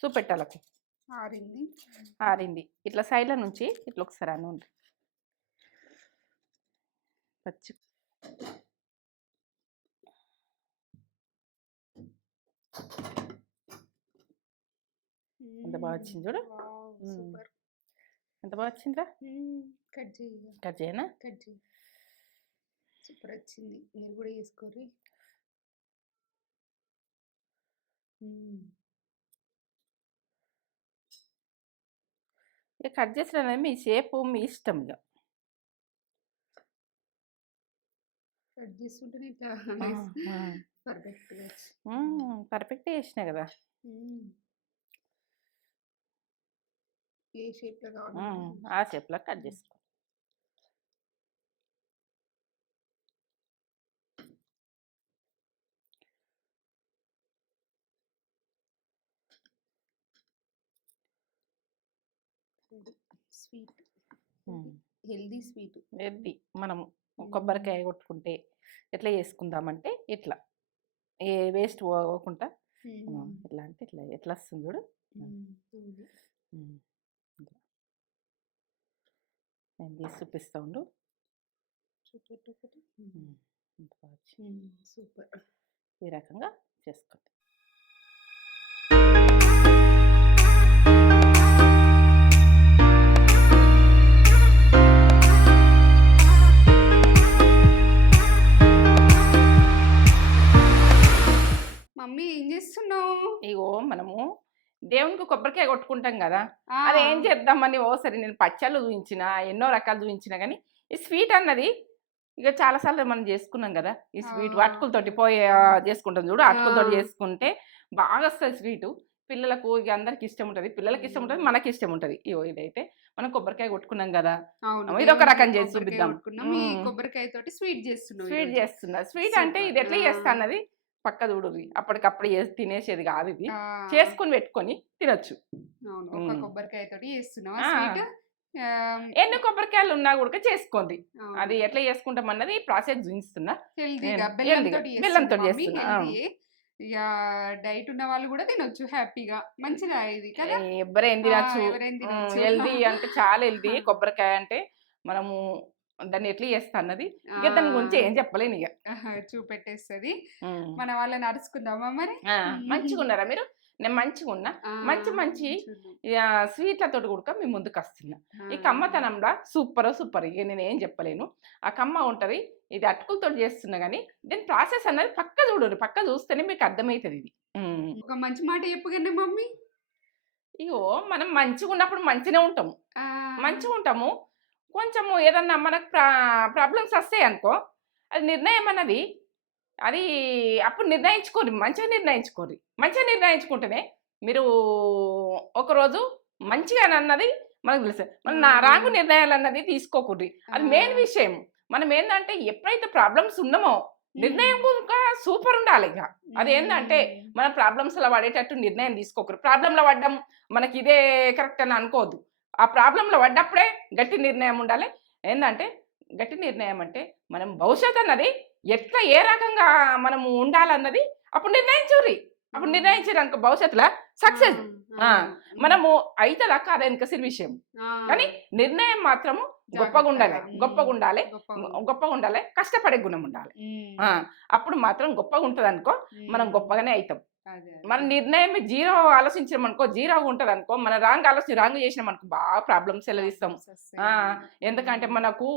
చూపెట్టాలకు ఆరింది. ఆరింది. ఇట్లా సైడ్ల నుంచి ఇట్లా ఒకసారి అనండి. పచ్చి ఎంత బాగా వచ్చింది చూడు. సూపర్. ఎంత బాగా వచ్చిందిరా. కట్ చేయి. కట్ చేయనా? కట్ చేయి. సూపర్ వచ్చింది. మీరు కూడా చేసుకోరి. ఇక కట్ చేసిన మీ షేపు మీ ఇష్టం. ఇక కట్ చేస్తుంటే పర్ఫెక్ట్గా పర్ఫెక్ట్గా చేసినా కదా. ఏ షేప్లో కావాలి ఆ షేప్లో కట్ చేసుకో. Sweet healthy sweet. హెల్దీ. మనం కొబ్బరికాయ కొట్టుకుంటే ఎట్లా చేసుకుందామంటే ఇట్లా ఏ వేస్ట్ పోకుండా ఎట్లా అంటే ఇట్లా ఎట్లా వస్తుంది చూడు. నేను తీసి చూపిస్తా ఉండు. సూపర్. ఈ రకంగా చేసుకోండి. మమ్మీ ఏం చేస్తున్నావు? ఇగో మనము దేవునికి కొబ్బరికాయ కొట్టుకుంటాం కదా, అది ఏం చేద్దామని ఓసరి నేను పచ్చళ్ళు చూపించిన, ఎన్నో రకాలు చూపించిన, కానీ ఈ స్వీట్ అన్నది ఇక చాలాసార్లు మనం చేసుకున్నాం కదా. ఈ స్వీట్ అటుకులతోటి పోయి చేసుకుంటాం చూడు. అటుకులతోటి చేసుకుంటే బాగా వస్తుంది స్వీటు. పిల్లలకు ఇక అందరికి ఇష్టం ఉంటుంది. పిల్లలకి ఇష్టం ఉంటుంది, మనకి ఇష్టం ఉంటుంది. ఇదైతే మనం కొబ్బరికాయ కొట్టుకున్నాం కదా, ఇది ఒక రకం చేసి చూపిద్దాం. కొబ్బరికాయ తోటి స్వీట్ చేస్తున్నా. స్వీట్ అంటే ఇది ఎట్లా చేస్తా అన్నది పక్క చూడు. అప్పటికప్పుడు తినేసేది కాదు, ఇది చేసుకుని పెట్టుకొని తినొచ్చు. కొబ్బరికాయ తోటి ఎన్ని కొబ్బరికాయలు ఉన్నా కూడా చేసుకోండి. అది ఎట్లా చేసుకుంటాం అన్నది ప్రాసెస్ చూపిస్తున్నా. బెల్లంతో చేస్తున్నా. ఇక డైట్ ఉన్న వాళ్ళు కూడా తినొచ్చు హ్యాపీగా. మంచిగా ఇది కదా, ఎవరేం తినచ్చు. హెల్దీ అంటే చాలా హెల్దీ కొబ్బరికాయ అంటే. మనము దాన్ని ఎట్లా చేస్తా అన్నది ఇక దాని గురించి ఏం చెప్పలేను, ఇక చూపెట్టేస్తుంది. మన వాళ్ళని అరుచుకుందామా మరి? మంచిగా ఉన్నారా మీరు? నేను మంచిగా ఉన్నా. మంచి స్వీట్లతో కూడా మీ ముందుకు వస్తున్నా. ఈ కమ్మతనంలో సూపర్. ఇక నేను ఏం చెప్పలేను. ఆ కమ్మ ఉంటుంది. ఇది అటుకులతో చేస్తున్నా, కానీ దీని ప్రాసెస్ అన్నది పక్క చూడండి. పక్క చూస్తేనే మీకు అర్థమవుతుంది. ఇది ఒక మంచి మాట చెప్పగండి మమ్మీ. ఇగో మనం మంచిగా ఉన్నప్పుడు మంచిగా ఉంటాము. కొంచెము ఏదన్నా మనకు ప్రాబ్లమ్స్ వస్తాయి అనుకో, అది నిర్ణయం అన్నది అది అప్పుడు నిర్ణయించుకోరు. మంచిగా నిర్ణయించుకుంటేనే మీరు ఒకరోజు మంచిగా అన్నది మనకు తెలుసు. మన రాంగు నిర్ణయాలు అన్నది తీసుకోకూడదు. అది మెయిన్ విషయం. మనం ఏంటంటే ఎప్పుడైతే ప్రాబ్లమ్స్ ఉన్నామో నిర్ణయం కూడా సూపర్ ఉండాలి. ఇక అదేంటంటే మన ప్రాబ్లమ్స్లో పడేటట్టు నిర్ణయం తీసుకోకూడదు. ప్రాబ్లంలో పడ్డం మనకి ఇదే కరెక్ట్ అని అనుకోవద్దు. ఆ ప్రాబ్లంలో పడ్డప్పుడే గట్టి నిర్ణయం ఉండాలి. ఏంటంటే గట్టి నిర్ణయం అంటే మనం భవిష్యత్ అన్నది ఎట్లా ఏ రకంగా మనము ఉండాలన్నది అప్పుడు నిర్ణయించారు అనుకో, భవిష్యత్తులో సక్సెస్ మనము అవుతుందా కాదా ఇంకా సిరి విషయం. కానీ నిర్ణయం మాత్రము గొప్పగా ఉండాలి. కష్టపడే గుణం ఉండాలి. అప్పుడు మాత్రం గొప్పగా ఉంటుంది అనుకో, మనం గొప్పగానే అవుతాం. మన నిర్ణయం జీరో ఆలోచించాం అనుకో, జీరోగా ఉంటుంది అనుకో. మన రాంగ్ చేసినాం అనుకో, బాగా ప్రాబ్లమ్స్ ఎలాదిస్తాం. ఎందుకంటే మనకు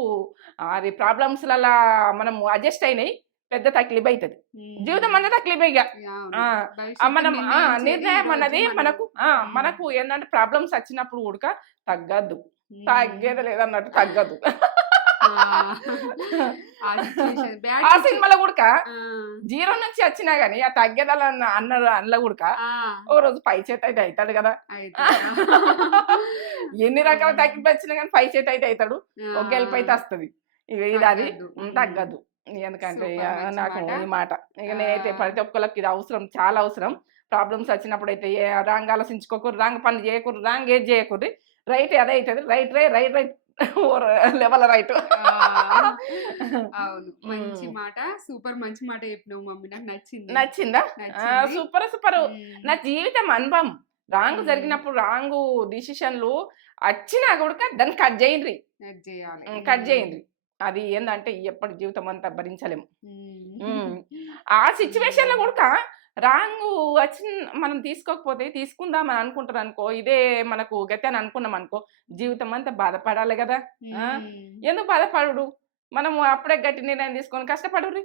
అది ప్రాబ్లమ్స్లలో మనం అడ్జస్ట్ అయినాయి, పెద్ద తక్లీఫ్ అవుతుంది. జీవితం అంతా తక్లీఫ్. ఇక మనం నిర్ణయం అన్నది మనకు ఏంటంటే ప్రాబ్లమ్స్ వచ్చినప్పుడు కూడా తగ్గేది లేదన్నట్టు తగ్గదు. ఆ సినిమాలో కూడా జీరో నుంచి వచ్చినా గానీ ఆ తగ్గేదల అందులో కూడా ఓ రోజు పై చేత అయితే అవుతాడు కదా. ఎన్ని రకాల తగ్గిపోయి వచ్చినా కానీ పై చేత అయితే అవుతాడు. ఒక గెలుపు అయితే వస్తుంది. ఇది తగ్గదు. ఎందుకంటే నాకు ఈ మాట ఇక నేనైతే ప్రతి ఒక్కరికి ఇది అవసరం, చాలా అవసరం. ప్రాబ్లమ్స్ వచ్చినప్పుడు అయితే రాంగ్ ఆలోచించుకోకూడదు, రాంగ్ పనులు చేయకూడదు, రాంగ్ ఏది చేయకూడదు. రైట్ అదే అవుతుంది. Right level right. అవును. మంచి మాట. సూపర్ మంచి మాట చెప్పినావు మమ్మీ. నాకు నచ్చింది. నచ్చిందా? నచ్చింది. Super super. నా హ్మ్. జీవితం అనుభవం. రాంగ్ హ్మ్. జరిగినప్పుడు రాంగు డిసిషన్‌లు అచ్చినా గూడక దాన్ని కట్ జేయండ్రి. అది చేయాలి. కట్ జేయండ్రి. అది ఏందంటే ఎప్పటి జీవితం అంతా భరించలేము. హ్మ్. ఆ సిట్యుయేషన్‌లో గూడక రాంగు మనం తీసుకోకపోతే తీసుకుందాం అని అనుకుంటారనుకో, ఇదే మనకు గతి అని అనుకున్నామనుకో, జీవితం అంతా బాధపడాలి గదా! ఆ! హ్మ్. ఎందుకు బాధపడుడు? మనము అప్పుడే గట్టి నిర్ణయం తీసుకొని కష్టపడుర్రి.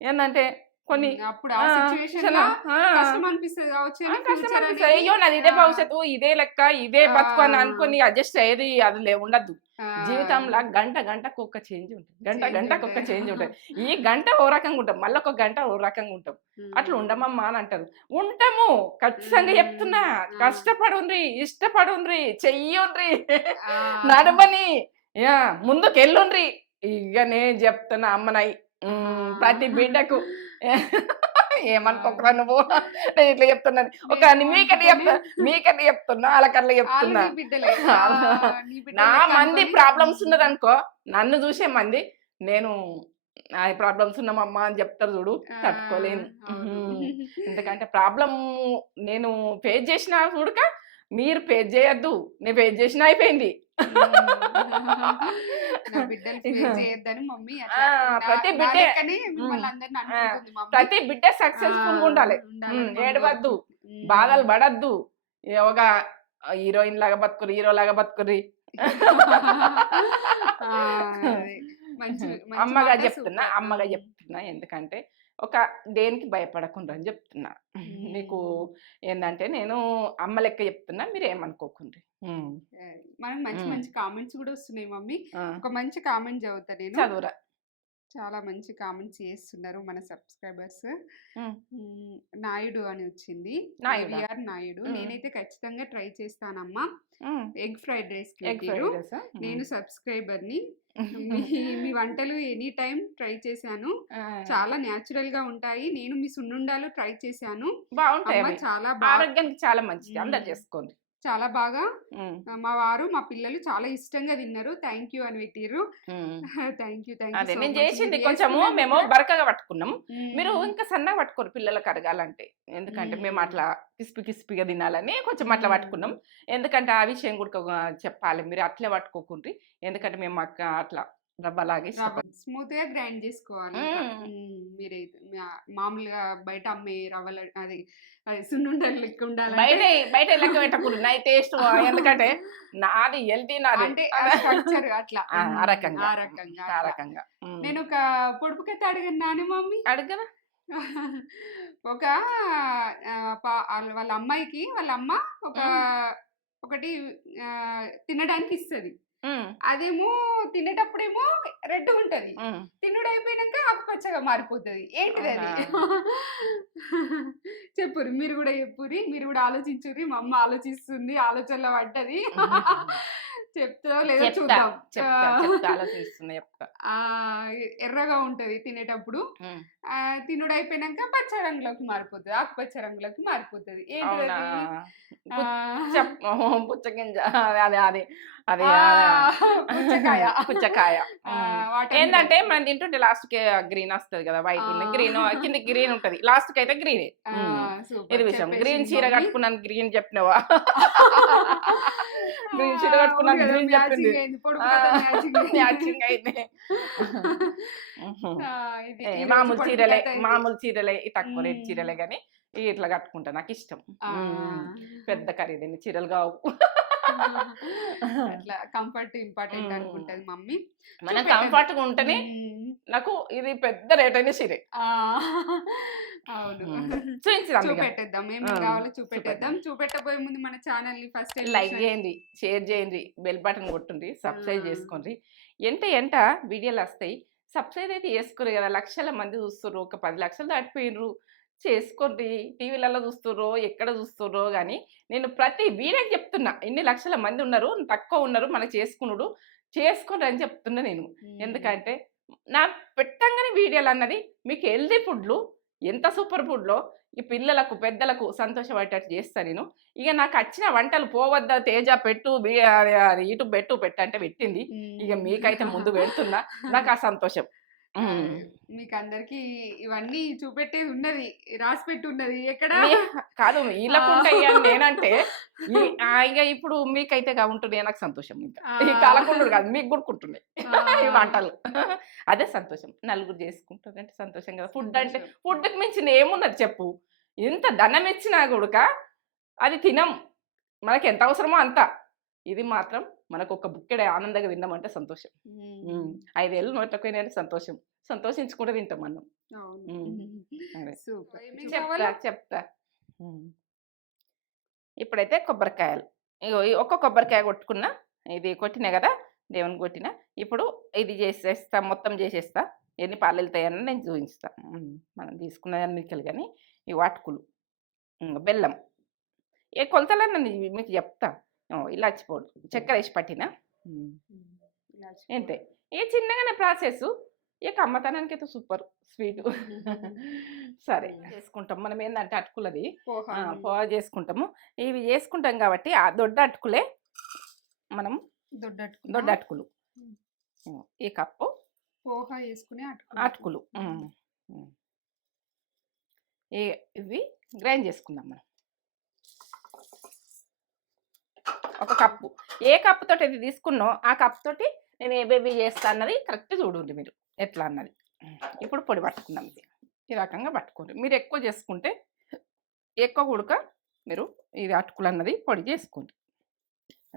ఏందంటే కొన్ని అప్పుడు ఆ ఆ! సిట్యుయేషన్‌లో ఆ! కష్టం అనిపిస్తది కావచ్చు ఆ! కానీ కష్టం ఫ్యూచర్ అనిపిస్తది. అనేది అయ్యో! నాది ఇదే ఆ! భవిష్యత్తు, ఇదే లెక్క, ఇదే బతుకు అని ఆ! అనుకోని అడ్జస్ట్ అయ్యేది అది ఉండద్దు. ఆ! జీవితంలో గంట గంటకొక చేంజ్ ఉంటది. గంట చేంజ్ గంటకొక ఉంటది. చేంజ్ ఉంటది. ఈ గంట ఓ రకంగా ఉంటాం. మళ్ళొక గంట ఓ రకంగా ఉంటాం. అట్లా హ్మ్. ఉండమమ్మా అని అంటారు. ఉంటాము. ఖచ్చితంగా చెప్తున్నా. ఆ! కష్టపడుండ్రి, ఇష్టపడుండ్రి, చెయ్యుండ్రి, ఆ! నడవని, ముందుకెళ్ళుండ్రి. ఇగ నేను చెప్తున్నా అమ్మనై. ప్రతి బిడ్డకు ఏమనుకోకురా ఆ! నువ్వు. నేను ఇట్లా చెప్తున్నాను. నేను మీకని చెప్తున్నా, ఆళ్ళకట్లా ఆళ్ళు చెప్తున్నా. నీ బిడ్డలే. నీ నా బిడ్డలు లెక్క మంది అనుకోని ప్రాబ్లమ్స్ ఉన్నదనుకో, నన్ను చూసే మంది నేను నాయి ప్రాబ్లమ్స్ ఉన్నమమ్మా అని చెప్తారు చూడు, ఆ! తట్టుకోలేను. అవును. ఎందుకంటే ప్రాబ్లమ్ నేను ఫేస్ చేసినా చూడక మీరు ఫేస్ చేయొద్దు. నేను ఫేస్ చేసినా అయిపోయింది. నా బిడ్డలు ఇహ ఫేస్ చేయొద్దని మమ్మీ ఆ! అట్లా ప్రతి నా బిడ్డే లెక్కనే హ్మ్. మిమ్మల్ని అందరిని ఆ! అనుకుంటుంది మమ్మీ. ప్రతి బిడ్డ ఆ! సక్సెస్‌ఫుల్‌గా ఉండాలి. ఉండాలని మమ్మీ ఏడవద్దు. కోరుకుంటుంది. బాధలు పడొద్దు. ఒక హీరోయిన్ లాగా బతుకుర్రి, హీరోలాగా బతుకుర్రి. ఆ! అదే. మంచి మంచి అమ్మగా మాట చెప్తున్నా. సూపర్. అమ్మగా చెప్తున్నా. ఎందుకంటే ఒక దేనికి భయపడకుండా అని చెప్తున్నా. మీకు హ్మ్. ఏందంటే నేను అమ్మ లెక్క చెప్తున్నా. మీరేమనుకోకుండ్రి. హ్మ్. మనకు మంచి హ్మ్. మంచి కామెంట్స్ గూడా వస్తున్నాయి మమ్మీ. ఆ! ఒక మంచి కామెంట్ చదువుతా నేను. చదువురా. చాలా మంచి కామెంట్స్ చేస్తున్నారు మన సబ్స్క్రైబర్స్. హ్మ్. నాయుడు అని వచ్చింది. నాయుడా? ఏవిఆర్ నాయుడు. హ్మ్. నేనైతే ఖచ్చితంగా ట్రై చేస్తానమ్మా. హ్మ్. ఎగ్ ఫ్రైడ్ రైస్‌కి ఎగ్ పెట్టిర్రు. ఫ్రైడ్ రైసా? నేను సబ్స్క్రైబర్‌ని. మీ మీ వంటలు ఎనీ టైమ్ ట్రై చేశాను. ఆ! చాలా న్యాచురల్‌గా ఉంటాయి. నేను మీ సున్నుండాలు ట్రై చేశాను. బావుంటాయి అమ్మ అవి. చాలా ఆరోగ్యానికి చాలా మంచిది. అందరూ హ్మ్. చేసుకోండి. చాలా బాగా హ్మ్. మా వారు, మా పిల్లలు చాలా ఇష్టంగా తిన్నారు. థాంక్ యూ అని పెట్టిర్రు. హ్మ్. థాంక్ యూ అదే సో నేను మచ్. చేసింది మీరు కొంచెము చేసుకున్నందుకు మేము కూడా బరకగా పట్టుకున్నాం. మీరు హ్మ్. ఇంకా సన్నగా పట్టుకోరు పిల్లలకి అరగాలంటే. ఎందుకంటే మేము హ్మ్. అట్లా కిస్పీగా తినాలని కొంచెం అట్లా హ్మ్. పట్టుకున్నాం. ఎందుకంటే ఆ విషయం కూడా చెప్పాలి. మీరు అట్లే పట్టుకోకుండ్రి. ఎందుకంటే మేము అట్లా రవ్వలాగా రవ్వ ఇష్టపడతాం. స్మూత్‌గా గ్రైండ్ చేసుకోవాలి ఇంకా. హ్మ్. మీరైతే మామూలుగా బయట అమ్మే రవ్వలు అది అది సున్నుండలు లెక్క ఉండాలంటే బయట లెక్క పెట్టకూడదు. నై టేస్ట్ ఎందుకంటే నాది హెల్తీ నాది. అంటే ఆ స్ట్రక్చర్ అట్లా. ఆ రకంగా. ఆ రకంగా ఆ అట్లా. రకంగా. నేనొక పొడుపు కథ అడిగన్నానే మమ్మీ. అడుగు గదా! ఒక వాళ్ళ అమ్మాయికి వాళ్ళ అమ్మ ఒక హ్మ్. ఒకటి తినడానికి ఇస్తది. హ్మ్. అదేమో తినేటప్పుడేమో రెడ్‌గుంటది. హ్మ్. తినుడయిపోయినంక ఆకుపచ్చగా మారిపోతది. అవునా? ఏంటిదది? చెప్పుర్రి. మీరు గూడా చెప్పుర్రి. మీరు గూడా ఆలోచించుర్రి. మా అమ్మ ఆలోచిస్తుంది. ఆలోచనలో పడ్డది. చెప్తదో లేదో చెప్తా. చూద్దాం. చెప్తా. ఆలోచిస్తున్నా చెప్తా. ఎర్రగా ఉంటది తినేటప్పుడు. హ్మ్. తినుడయిపోయినంక పచ్చ రంగులోకి మారిపోతది. ఆకుపచ్చ రంగులోకి మారిపోతది. అవునా? ఏంటిదది? పుచ్చ ఆహ్, పుచ్చగింజ అది అది అది ఆ! పుచ్చకాయ. పుచ్చకాయ. Water melon. ఏందంటే మనం తింటుంటే లాస్ట్‌కి గ్రీన్ వస్తది కదా! వైట్ ఉన్న గ్రీన్ కిందకి గ్రీన్ ఉంటది. లాస్ట్‌కైతే గ్రీనే. ఆ! ఇది సూపర్ విషయం. గ్రీన్ చెప్పేసింది చీర మమ్మీ. కట్టుకున్నాను గ్రీన్ చెప్పినవా? గ్రీన్ చీర అవును కట్టుకున్నాను గదా! గ్రీన్ చెప్పింది. మ్యాచింగ్ అయింది. పొడుపు ఆ! కథ మ్యాచింగ్ అయింది. మ్యాచింగ్ అయింది. హుహు. ఆ! ఇది ఈరోజు పొడుపు కథ ఇది. మామూలు చీరలే ఈ తక్కువ రేట్ హ్మ్. చీరలే గాని ఇట్లా కట్టుకుంటా నాకిష్టం. ఆ! పెద్ద ఖరీదైన చీరలు గావు. అట్లా కంఫర్ట్ ఇంపార్టెంట్ హ్మ్. అనుకుంటది మమ్మీ. మనం చూపెట్టద్దు. కంఫర్ట్‌గా ఉంటేనే హ్మ్. నాకు ఇది పెద్ద రేటైన చీరే. ఆ! అవును. చూయించుదాం ఇగ. చూపెట్టేద్దాం. ఆ! ఏమేం గావాలో చూపెడదాం. చూపెట్టేద్దాం. చూపెట్టబోయే ముందు మన ఛానెల్‌ని ఫస్ట్ టైమ్ లైక్ చూసిన జేయండి, షేర్ జేయండి, బెల్ బటన్ కొట్టుండ్రి, ఆ! సబ్స్క్రైబ్ జేసుకోండ్రి. ఎంట వీడియోలొస్తాయి. సబ్స్క్రైబ్ అయితే చేసుకోరు గదా! లక్షల మంది చూస్తుర్రు. ఒక 10,00,000 దాటిపోయిండ్రు. చేసుకోండి. టీవీలలో చూస్తుర్రో, ఎక్కడ చూస్తుర్రో గానీ, నేను ప్రతి వీడియోకి చెప్తున్నా. ఇన్ని లక్షల మంది ఉన్నారు. తక్కువ ఉన్నారు మన చేసుకునుడు. చేసుకోండి అని చెప్తున్నా నేను. హ్మ్. ఎందుకంటే, నా పెట్టంగానే వీడియోలన్నది మీకు హెల్తీ ఫుడ్‌లు ఎంత సూపర్ ఫుడ్‌లో ఈ పిల్లలకు పెద్దలకు సంతోషపడేటట్టు చేస్తా నేను. ఇక నాకు వచ్చిన వంటలు పోవద్దా తేజ పెట్టు అది ఇటు పెట్టు అంటే పెట్టింది. ఇక మీకైతే ముందు పెడుతున్నా. నాకు ఆ సంతోషం. మీకు అందరికి ఇవన్నీ చూపెట్టేది ఉన్నది, రాసి పెట్టి ఉన్నది ఎక్కడ కాదు వీళ్ళకుంటాయి నేనంటే ఇక ఇప్పుడు మీకైతే ఉంటున్నాయి నాకు సంతోషం. ఇంకా ఈ కాలకుంటుడు కాదు మీకు గుడుకుంటున్నాయి ఈ వంటలు. అదే సంతోషం. నలుగురు చేసుకుంటారంటే సంతోషం కదా. ఫుడ్ అంటే ఫుడ్కి మించిన ఏమున్నది చెప్పు. ఎంత ధనం ఇచ్చినా కూడా అది తినం. మనకి ఎంత అవసరమో అంత. ఇది మాత్రం మనకు ఒక బుక్కెడ ఆనందంగా తిన్నామంటే సంతోషం. 5 ఏళ్ళు నోట్లపోయినా సంతోషం. సంతోషించుకుంటే తింటాం మనం. చెప్తా. ఇప్పుడైతే కొబ్బరికాయలు. ఇగో ఒక్క కొబ్బరికాయ కొట్టుకున్నా. ఇది కొట్టినా కదా దేవుని కొట్టినా. ఇప్పుడు ఇది చేసేస్తా, మొత్తం చేసేస్తా. ఎన్ని పాలు వెళ్తాయని నేను చూపిస్తా. మనం తీసుకున్న ఎన్నికలు కానీ ఇవి అటుకులు, బెల్లం, ఏ కొలతలన్నీ మీకు చెప్తా. ఇలాచి పౌడర్, చక్కెర వేసి పట్టినా. అంతే. ఏ చిన్నగానే ప్రాసెస్. ఇక అమ్మతనానికి అయితే సూపర్ స్వీట్. సరే చేసుకుంటాం మనం. ఏంటంటే అటుకులది పోహ చేసుకుంటాము. ఇవి చేసుకుంటాం కాబట్టి ఆ దొడ్డ అటుకులే మనం దొడ్డ అటుకులు. ఈ కప్పు పోహ వేసుకునే అటుకులు. ఇవి గ్రైండ్ చేసుకుందాం మనం. ఒక కప్పు. ఏ కప్పు తోటి ఇది తీసుకున్నో ఆ కప్పు తోటి నేను ఏ బేబీ చేస్తా అన్నది కరెక్ట్ చూడండి మీరు ఎట్లా అన్నది. ఇప్పుడు పొడి పట్టుకుందాం. ఇది ఈ రకంగా పట్టుకోండి. మీరు ఎక్కువ చేసుకుంటే ఎక్కువ ఉడక మీరు ఇది అటుకులు అన్నది పొడి చేసుకోండి,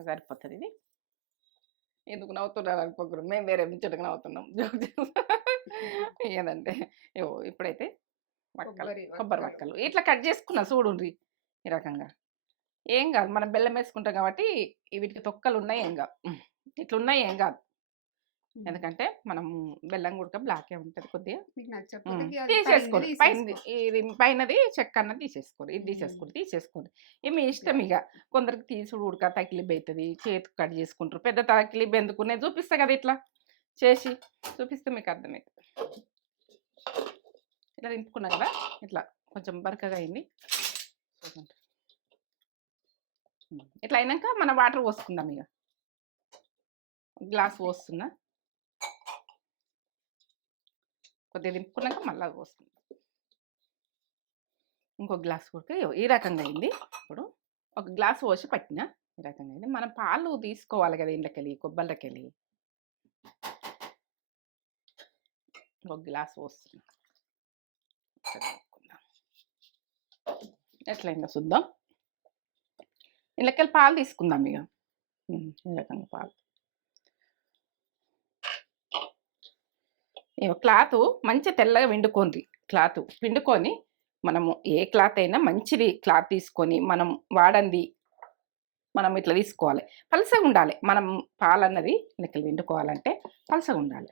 సరిపోతుంది. ఇది ఎందుకు నవ్వుతున్నారు అనుకోకూడదు, మేము వేరే ముచ్చటగా నవ్వుతున్నాం. ఏదంటే ఇప్పుడైతే కొబ్బరి వక్కలు ఇట్లా కట్ చేసుకున్నా చూడండి ఈ రకంగా. ఏం కాదు, మనం బెల్లం వేసుకుంటాం కాబట్టి వీటికి తొక్కలు ఉన్నాయి, ఏం కాదు. ఇట్లున్నాయి ఏం కాదు. ఎందుకంటే మనం బెల్లం కూడా బ్లాకే ఉంటుంది కొద్దిగా. తీసేసుకోండి. ఇది పైనది చెక్క అన్నది తీసేసుకోండి. ఇది తీసేసుకోండి. ఇది మీ ఇష్టం. ఇక కొందరికి తీసుడు ఉడక తకిలిబ్ అవుతుంది, చేతికి కట్ చేసుకుంటారు. పెద్ద తకిలిబ్ ఎందుకు నేను చూపిస్తా కదా, ఇట్లా చేసి చూపిస్తే మీకు అర్థమవుతుంది. ఇట్లా దింపుకున్నా కదా, ఇట్లా కొంచెం బరకగా అయింది. ఇట్లా అయినాక మనం వాటర్ పోసుకుందాం. ఇక గ్లాస్ పోస్తున్నా, కొద్దిగా దింపుకున్నాక మళ్ళీ పోస్తుంది. ఇంకో గ్లాస్ కూడా ఈ రకంగా అయింది. ఇప్పుడు ఒక గ్లాస్ పోసి పట్టిన ఈ రకంగా అయింది. మనం పాలు తీసుకోవాలి కదా ఇండ్లకెళ్ళి, కొబ్బరికెళ్ళి. ఒక గ్లాస్ పోస్తున్నా, ఎట్లయిందో చూద్దాం. ఇండ్లకెళ్ళి పాలు తీసుకుందాం. ఇక ఈ రకంగా పాలు. క్లాత్ మంచి తెల్లగా పిండుకోండి. క్లాత్ పిండుకొని మనము ఏ క్లాత్ అయినా మంచిది క్లాత్ తీసుకొని మనం వాడంది మనం ఇట్లా తీసుకోవాలి. పలసగా ఉండాలి. మనం పాలన్నది లెక్కలు పిండుకోవాలంటే పలసగా ఉండాలి.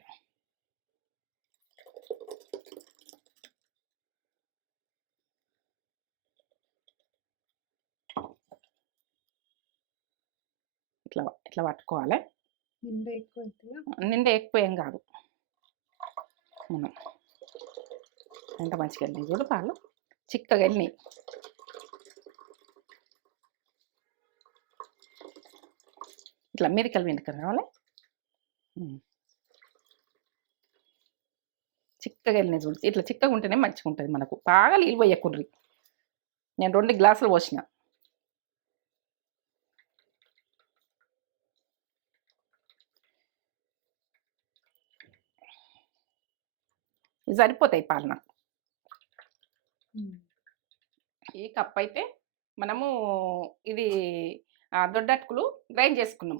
ఇట్లా ఇట్లా పట్టుకోవాలి. నిండా ఎక్కువ ఏం కాదు. మనం ఎంత మంచిగా వెళ్ళినాయి చూడు, పాలు చిక్కగా వెళ్ళినాయి. ఇట్లా మెరికలు వెనుకలు రావాలి. చిక్కగా వెళ్ళినాయి చూడు. ఇట్లా చిక్కగా ఉంటేనే మంచిగా ఉంటుంది మనకు. బాగా నీళ్ళు పోయకుండ్రి. నేను 2 గ్లాసులు పోసిన. సరిపోతాయి పాలు నాకు. ఈ కప్ అయితే మనము ఇది దొడ్డ అటుకులు గ్రైండ్ చేసుకున్నాం.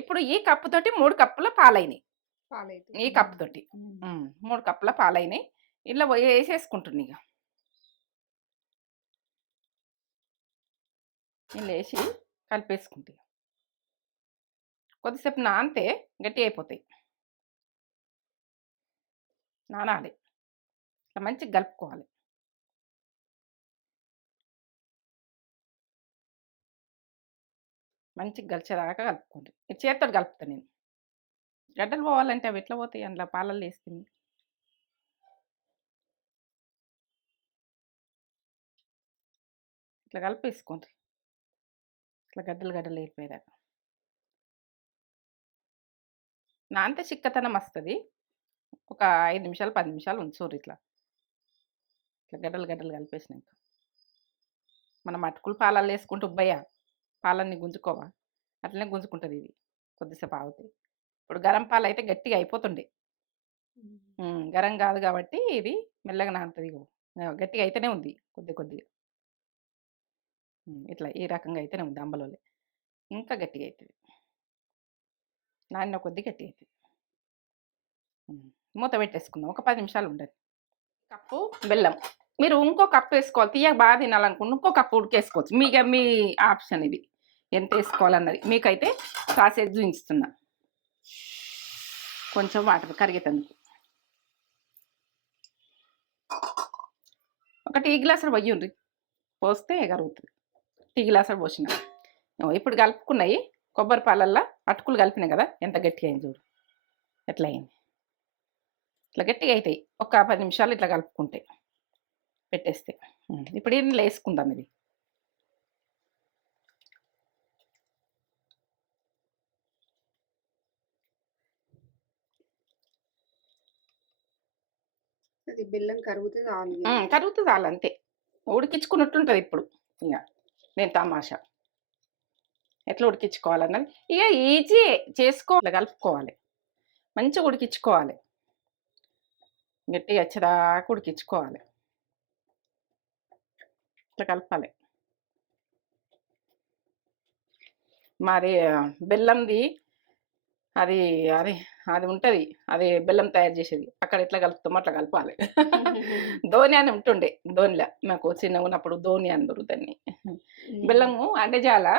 ఇప్పుడు ఈ కప్పు తోటి 3 కప్పుల పాలైనాయి. ఈ కప్పు తోటి 3 కప్పుల పాలైనాయి. ఇలా వేసేసుకుంటున్నా. ఇక ఇలా వేసి కలిపేసుకుంటా. కొద్దిసేపు నానితే గట్టి అయిపోతాయి. నానాలి. ఇట్లా మంచిగా కలుపుకోవాలి. మంచిగా గలిచేదాకా కలుపుకోండి. చేతితో కలుపుతాను నేను. గడ్డలు పోవాలంటే అవి ఎట్లా పోతాయి, అందులో పాలల్లో వేస్తుంది. ఇట్లా కలిపేసుకోండి. ఇట్లా గడ్డలు గడ్డలు అయిపోయేదాకా నాంతే చిక్కతనం వస్తుంది. ఒక 5 నిమిషాలు 10 నిమిషాలు ఉంచూరు. ఇట్లా ఇట్లా గడ్డలు గడ్డలు కలిపేసినాక మనం అటుకులు పాలల్లో వేసుకుంటూ ఉబ్బయ్యా పాలన్నీ గుంజుకోవా అట్లనే గుంజుకుంటుంది ఇది కొద్దిసేపు ఆగుతాయి. ఇప్పుడు గరం పాలు అయితే గట్టిగా అయిపోతుండే. గరం కాదు కాబట్టి ఇది మెల్లగా నానుతుంది. గట్టిగా అయితేనే ఉంది కొద్ది కొద్దిగా. ఇట్లా ఈ రకంగా అయితేనే ఉంది అంబలోలే. ఇంకా గట్టిగా అవుతుంది. నానిన కొద్ది గట్టిగా అవుతుంది. మూత పెట్టేసుకుందాం. ఒక 10 నిమిషాలు ఉండదు. కప్పు బెల్లం మీరు ఇంకో కప్పు వేసుకోవాలి. తీయ బాగా తినాలనుకుంటే ఇంకో కప్పు ఉడికేసుకోవచ్చు. మీ ఆప్షన్ ఇది ఎంత వేసుకోవాలన్నది. మీకైతే కాసేపు చూపిస్తున్నా. కొంచెం వాటర్ కరిగేటందుకు ఒక టీ గ్లాసులు పోయండి. పోస్తే కరుగుతుంది. టీ గ్లాసులు పోసిన ఇప్పుడు కలుపుకున్నాయి కొబ్బరి పాలల్లో అటుకులు కలిపినాయి కదా ఎంత గట్టిగా అయింది చూడు. ఎట్లా అయింది. ఇట్లా గట్టిగా అవుతాయి. ఒక 10 నిమిషాలు ఇట్లా కలుపుకుంటే పెట్టేస్తే. ఇప్పుడు ఇందులో వేసుకుందాం. ఇది బెల్లం కరుగుతుంది కరుగుతుంది చాలు అంతే. ఉడికించుకున్నట్టుంటుంది. ఇప్పుడు ఇక నేను తమాషా ఎట్లా ఉడికించుకోవాలన్నది ఇక ఈజీ చేసుకోవాలి. కలుపుకోవాలి. మంచిగా ఉడికించుకోవాలి. గట్టిగా వచ్చేదాకా ఉడికించుకోవాలి. ఇట్లా కలపాలి. మరి బెల్లంది అది అది అది ఉంటుంది. అది బెల్లం తయారు చేసేది అక్కడ ఎట్లా కలుపుతామో అట్లా కలపాలి. ధోని అని ఉంటుండే. ధోనిలో మాకు చిన్నగా ఉన్నప్పుడు ధోని అందరు దాన్ని బెల్లము అంటే చాలా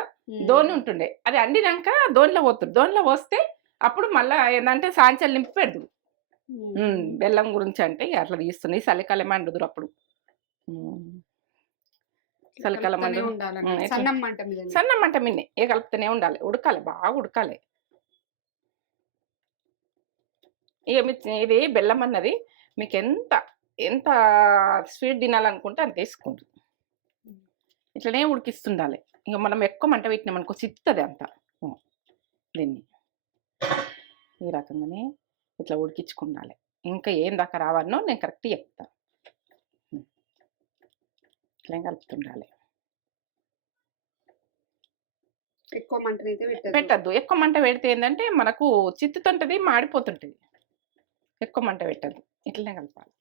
ధోని ఉంటుండే. అది అండినాక ధోనిలో పోతుంది. ధోనిలో పోస్తే అప్పుడు మళ్ళీ ఏంటంటే సాంచలు నింపి పెడదు. బెల్లం గురించి అంటే అట్లా తీస్తున్నాయి. చలికాలం అండుదురు అప్పుడు. చలికాలం సన్నం మంట మిన్నే ఏ కలుపుతూనే ఉండాలి. ఉడకాలి. బాగా ఉడకాలి. ఇక ఇది బెల్లం అన్నది మీకు ఎంత ఎంత స్వీట్ తినాలనుకుంటే అంత వేసుకోండి. ఇట్లనే ఉడికిస్తుండాలి. ఇక మనం ఎక్కువ మంట పెట్టినామనుకో చిత్తది అంతా. దీన్ని ఈ రకంగానే ఇట్లా ఉడికించుకుండాలి. ఇంకా ఏం దాకా రావాలనో నేను కరెక్ట్ చెప్తాను. ఇట్లా కలుపుతుండాలి. ఎక్కువ మంటనైతే పెట్టద్దు. ఎక్కువ మంట పెడితే ఏంటంటే మనకు చిత్తుతుంటుంది, మాడిపోతుంటుంది. ఎక్కువ మంట పెట్టద్దు. ఇట్లనే కలపాలి.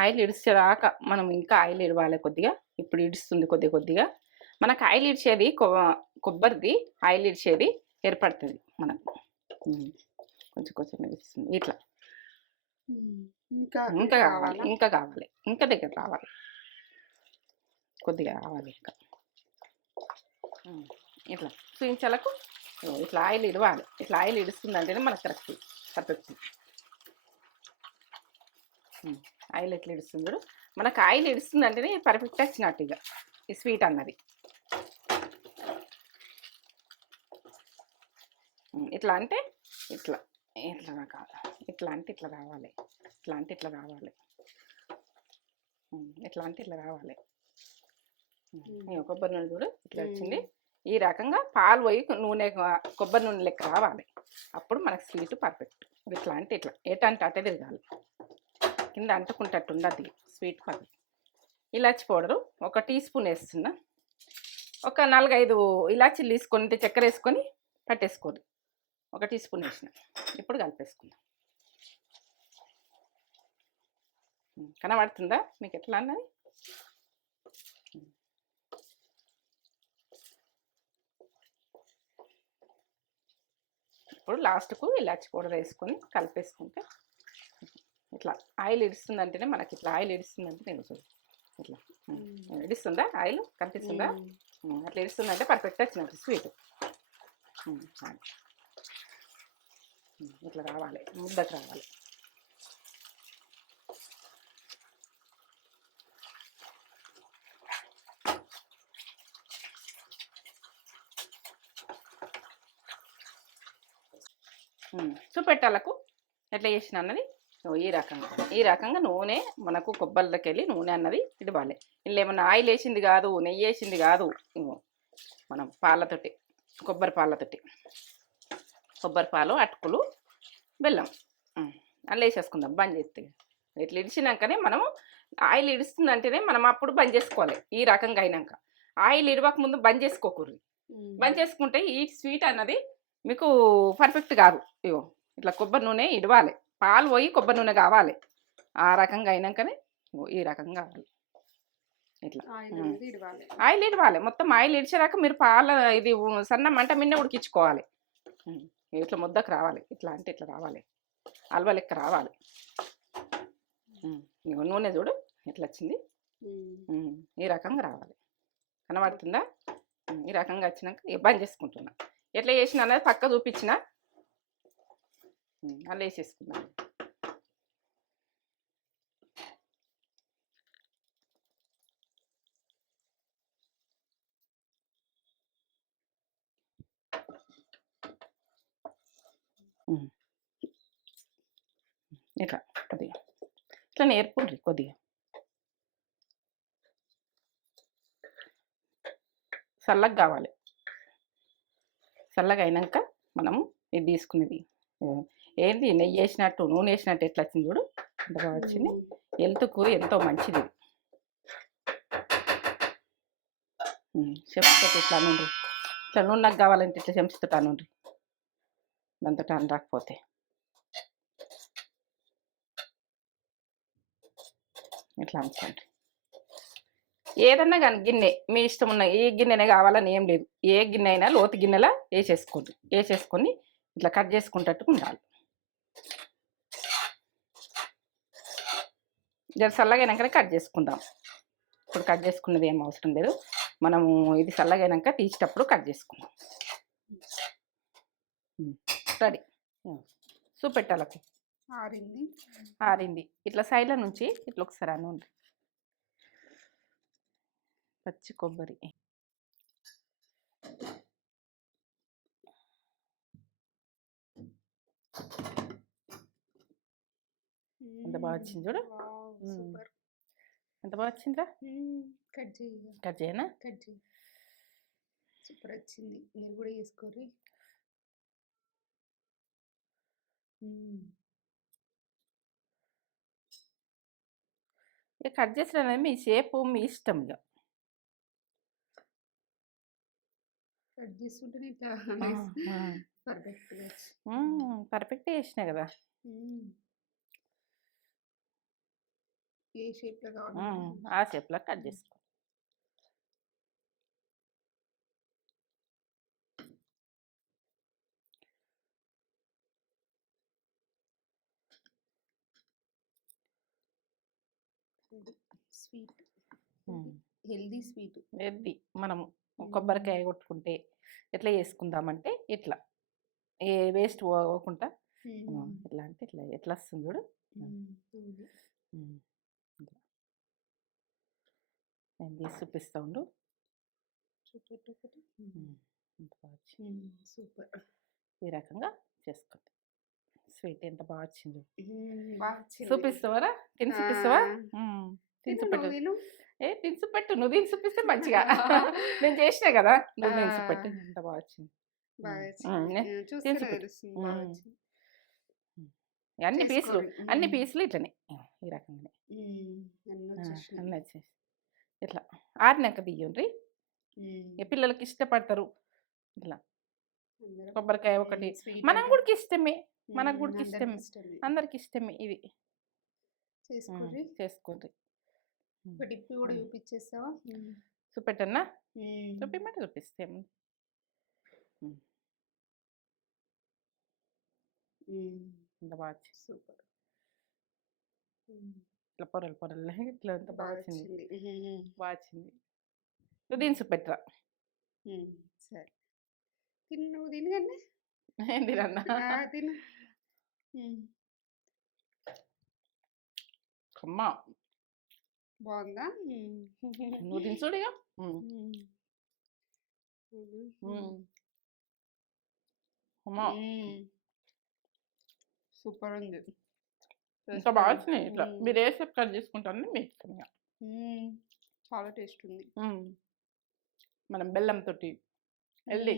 ఆయిల్ ఇడిచేదాకా మనం ఇంకా ఆయిల్ ఇడవాలి కొద్దిగా. ఇప్పుడు ఇడుస్తుంది కొద్ది కొద్దిగా. మనకు ఆయిల్ ఇడిచేది కొబ్బరిది ఆయిల్ ఇడిచేది ఏర్పడుతుంది మనకు. కొంచెం కొంచెం ఇడుస్తుంది. ఇట్లా ఇంకా కావాలి. ఇంకా కావాలి. ఇంకా దగ్గర రావాలి. కొద్దిగా రావాలి. ఇంకా ఇట్లా చూపించాలకు ఇట్లా ఆయిల్ ఇడవాలి. ఇట్లా ఆయిల్ ఇడుస్తుందంటేనే మనకు కరెక్ట్ పర్ఫెక్ట్. ఆయిల్ ఎట్లా ఇడుస్తుంది మనకు ఆయిల్ ఇడుస్తుందంటేనే పర్ఫెక్ట్ వచ్చినట్టు ఇక ఈ స్వీట్ అన్నది. ఇట్లా అంటే ఇట్లా ఇట్లా కాదు. ఇట్లా అంటే ఇట్లా రావాలి. ఇట్లా అంటే ఇట్లా రావాలి. ఇట్లా అంటే ఇట్లా రావాలి. కొబ్బరి నూనె చూడు ఇట్లా వచ్చింది. ఈ రకంగా పాలు పోయి నూనె కొబ్బరి నూనె లెక్క రావాలి. అప్పుడు మనకు స్వీట్ పర్ఫెక్ట్. ఇట్లా అంటే ఇట్లా ఏటంటే అటే తిరగాలి. కింద అంటుకుంటట్టు ఉండద్ది స్వీట్ పర్ఫెక్ట్. ఇలాచి పౌడరు 1 టీ స్పూన్ వేస్తున్నా. ఒక 4-5 ఇలాచీలు తీసుకొని చక్కెర వేసుకొని పట్టేసుకోండి. 1 టీ స్పూన్ వేసిన. ఇప్పుడు కలిపేసుకుందాం. కనబడుతుందా మీకు ఎట్లా అన్నది? ఇప్పుడు లాస్ట్కు ఇలాచి పౌడర్ వేసుకొని కలిపేసుకుంటే ఇట్లా ఆయిల్ ఇడుస్తుందంటేనే మనకి ఇట్లా ఆయిల్ ఇడుస్తుందంటే నేను చూడు ఇట్లా ఇడుస్తుందా ఆయిల్ కనిపిస్తుందా? అట్లా ఇడుస్తుందంటే పర్ఫెక్ట్ వచ్చినట్టు స్వీట్. ఇట్లా రావాలి. ముద్దకు రావాలి. చూపెట్టాలకు ఎట్లా చేసిన అన్నది ఈ రకంగా నూనె మనకు కొబ్బరిలోకి వెళ్ళి నూనె అన్నది ఇవ్వాలి. ఇందులో ఏమన్నా ఆయిల్ వేసింది కాదు, నెయ్యి వేసింది కాదు. ఇగో మనం పాలతోటి, కొబ్బరి పాలు, అటుకులు, బెల్లం అలా వేసేసుకుందాం. బంద్ చేస్తే ఇట్లా ఇడిచినాకనే మనము ఆయిల్ ఇడుస్తుందంటేనే మనం అప్పుడు బంద్ చేసుకోవాలి. ఈ రకంగా అయినాక ఆయిల్ ఇడవక ముందు బంద్ చేసుకోకూడదు. బంద్ చేసుకుంటే ఈ స్వీట్ అన్నది మీకు పర్ఫెక్ట్ కాదు. ఇగో ఇట్లా కొబ్బరి నూనె ఇడవాలి, పాలు పోయి కొబ్బరి నూనె కావాలి. ఆ రకంగా అయినాకనే ఈ రకంగా కావాలి. ఇట్లా ఆయిల్ ఇడవాలి. మొత్తం ఆయిల్ ఇడిచేదాకా మీరు ఇది సన్న మంట మిన్న ఉడికించుకోవాలి. ఇట్లా ముద్దకు రావాలి. ఇట్లా అంటే ఇట్లా రావాలి, హల్వా లెక్క రావాలి. ఇగో నూనె చూడు ఎట్లా వచ్చింది. ఈ రకంగా రావాలి. కనబడుతుందా? ఈ రకంగా వచ్చినాక బంద్ చేసుకుంటున్నా. ఎట్లా చేసిన అనేది పక్క చూపించిన, అలా వేసేసుకున్నాను. ఇట్లా కొద్దిగా ఇట్లా నేర్పుండ్రి. కొద్దిగా చల్లగా కావాలి. చల్లగా అయినాక మనము ఇది తీసుకునేది ఏంది, నెయ్యి వేసినట్టు నూనె వేసినట్టు ఎట్లా వచ్చింది చూడు, ఎంత బాగా వచ్చింది. హెల్త్కు ఎంతో మంచిది. చెంచుతో ఇట్లా నూనె, ఇట్లా నూనె నాకు కావాలంటే ఇట్లా చెంచుతో నూనె, దాంతో టన్ రాకపోతే ఇట్లా అనుకోండి. ఏదన్నా కానీ గిన్నె మీ ఇష్టం ఉన్న ఏ గిన్నెనే కావాలని ఏం లేదు. ఏ గిన్నె అయినా లోతు గిన్నెలా వేసేసుకోండి. వేసేసుకొని ఇట్లా కట్ చేసుకుంటట్టు ఉండాలి. జర చల్లగైనాకనే కట్ చేసుకుందాం. ఇప్పుడు కట్ చేసుకున్నది ఏం అవసరం లేదు. మనము ఇది చల్లగైనాక తీసేటప్పుడు కట్ చేసుకుందాం. రెడీ. చూపెట్టాలకు ఆరింది. ఇట్లా సైడ్ల నుంచి ఇట్లా ఒకసారి అనండి. పచ్చి కొబ్బరి ఎంత బాగా వచ్చింది చూడు. ఎంత బాగా వచ్చిందిరా. కట్ చేయనా? సూపర్ వచ్చింది. మీరు కూడా చేసుకోరి. ఇక కట్ చేసిన అనేది మీ షేపు మీ ఇష్టం. ఇక కట్ చేస్తుంటేనే ఇట్లా పర్ఫెక్ట్ చేసినా కదా. ఏ షేప్లో కావాలి ఆ షేప్లో కట్ చేసుకో. Sweet, healthy sweet. హెల్దీ. మనము కొబ్బరికాయ కొట్టుకుంటే ఎట్లా చేసుకుందామంటే ఇట్లా ఏ వేస్ట్ పోకుండా ఇట్లా అంటే ఇట్లా ఎట్లా వస్తుంది చూడు. నేను తీసి చూపిస్తా ఉండు. సూపర్. ఈ రకంగా చేసుకోండి. స్వీట్ ఎంత బాగా వచ్చింది. చూపిస్తావరా? తిని చూపిస్తావా? తిని చూపెట్టు. తిని చూపెట్టు. నువ్వు తిని చూపిస్తే మంచిగా. నేను చేసినా కదా, నువ్వు తిని చూపెట్టు. ఎంత బాగా వచ్చింది. అన్ని పీసులు ఇట్లనే ఈ రకంగానే అన్నీ వచ్చేసి ఇట్లా ఆరినాక తీయండి. పిల్లలకి ఇష్టపడతారు. ఇట్లా కొబ్బరికాయ ఒకటి మనం కూడా ఇష్టమే, మనకు కూడా ఇష్టమే, అందరికి ఇష్టమే. ఇవి చేసుకోండి. కూడా చూపించేస్తావా? చూపెట్టన్నా? చూపిమంటే చూపిస్తాము. ఎంత బాగా సూపర్. ఇట్లా పొరలు ఇట్లా ఎంత బాగా వచ్చింది. బాగా వచ్చింది. నువ్వు దీని చూపెట్టరా? సరే నువ్వు తినగండి. ఏం తినన్నా? తిను. అమ్మా బాగుందా? నువ్వు తిని చూడు. అమ్మా సూపర్ ఉంది. ఇంకా బాగా వచ్చినాయి ఇట్లా మీరు ఏ స్టెప్ కట్ చేసుకుంటారని మీ ఇష్టం ఇక. చాలా టేస్ట్ ఉంది. మనం బెల్లంతో హెల్దీ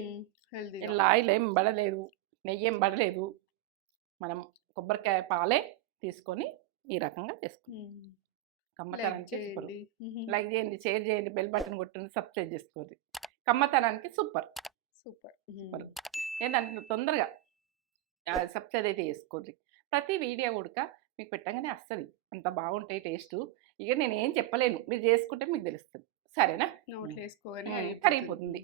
హెల్దీ. ఇలా ఆయిల్ ఏం పడలేదు, నెయ్యి ఏం పడలేదు, మనం కొబ్బరికాయ పాలే తీసుకొని ఈ రకంగా చేసుకుంటాం. కమ్మతనానికి సూపర్. లైక్ చేయండి, షేర్ చేయండి, బెల్ బటన్ కొట్టండి, సబ్స్క్రైబ్ చేసుకోండి. కమ్మతనానికి సూపర్ సూపర్. సూపర్. ఏంటంటే తొందరగా సబ్స్క్రైబ్ అయితే చేసుకోండి. ప్రతి వీడియో కూడా మీకు పెట్టగానే వస్తుంది, అంత బాగుంటాయి టేస్ట్. ఇక నేను ఏం చెప్పలేను, మీరు చేసుకుంటే మీకు తెలుస్తుంది. సరేనా? నోట్లో వేసుకోగానే కరిగిపోతుంది.